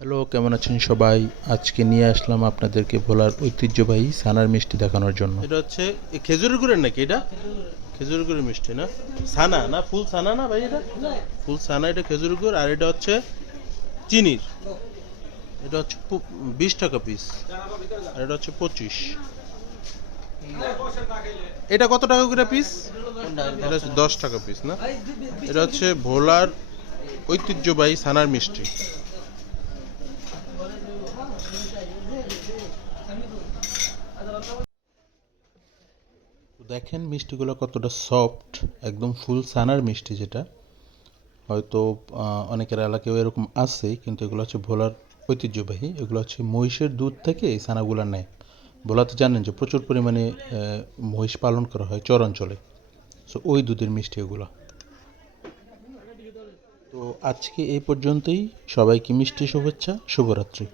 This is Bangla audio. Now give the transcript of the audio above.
হ্যালো, কেমন আছেন সবাই? আজকে নিয়ে আসলাম আপনাদেরকে ভোলার ঐতিহ্যবাহী ছানার মিষ্টি দেখানোর জন্য। এটা হচ্ছে খেজুরের গুড়ের নাকি এটা? খেজুরের গুড়ের মিষ্টি না? ছানা না, ফুল ছানা না ভাই এটা? ফুল ছানা, এটা খেজুরের গুড়, আর এটা হচ্ছে চিনির। এটা হচ্ছে 20 টাকা পিস, আর এটা হচ্ছে 25। এটা কত টাকা করে পিস? এটা হচ্ছে 10 টাকা পিস না? এটা হচ্ছে ভোলার ঐতিহ্যবাহী ছানার মিষ্টি। দেখেন মিষ্টিগুলো কতটা সফট, একদম ফুল ছানার মিষ্টি, যেটা হয়তো অনেকের এলাকায় এরকম আছে, কিন্তু এগুলো হচ্ছে ভোলার ঐতিহ্যবাহী। এগুলো হচ্ছে মহিষের দুধ থেকে এই ছানাগুলো নেয়। ভোলাতে জানেন যে প্রচুর পরিমাণে মহিষ পালন করা হয় চর অঞ্চলে, সো ওই দুধের মিষ্টি এগুলো। তো আজকে এই পর্যন্তই। সবাইকে মিষ্টি শুভেচ্ছা, শুভরাত্রি।